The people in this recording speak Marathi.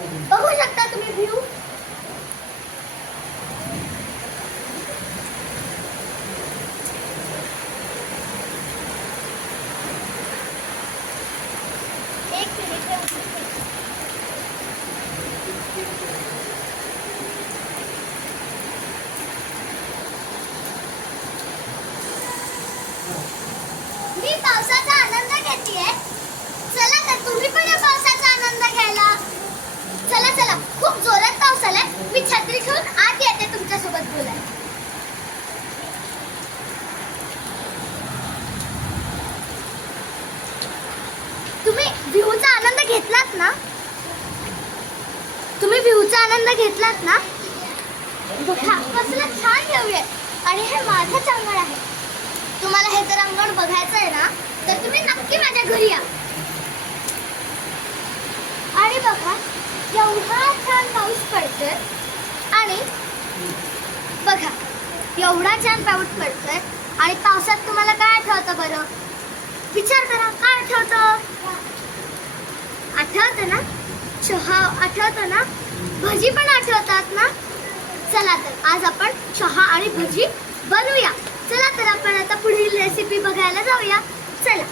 बघू शकता तुम्ही व्ह्यू मी पावसाचा आनंद घेते चला खूप जोरात पाऊस आलाय. मी छत्री घेऊन आत येते तुमच्यासोबत बोलाय तुम्ही व्ह्यूचा आनंद घेतलात ना? तुम्ही व्ह्यूचा आनंद घेतलात ना? बघा कसलं छान व्ह्यू आहे. आणि हे माझंच अंगण आहे. तुम्हाला हे जर अंगण बघायचं आहे ना तर तुम्ही नक्की माझ्या घरी या. आणि बघा एवढा छान पाऊस पडतोय आणि बघा एवढा छान पाऊस पडतोय आणि पावसात तुम्हाला काय आठवतं बरं? विचार करा काय आठवतं? आठवतं ना? चहा आठवतं ना? भजी पण आठवतात ना? चला तर आज आपण चहा आणि भजी बनवूया. चला तर आपण आता पुढील रेसिपी बघायला जाऊया. चला.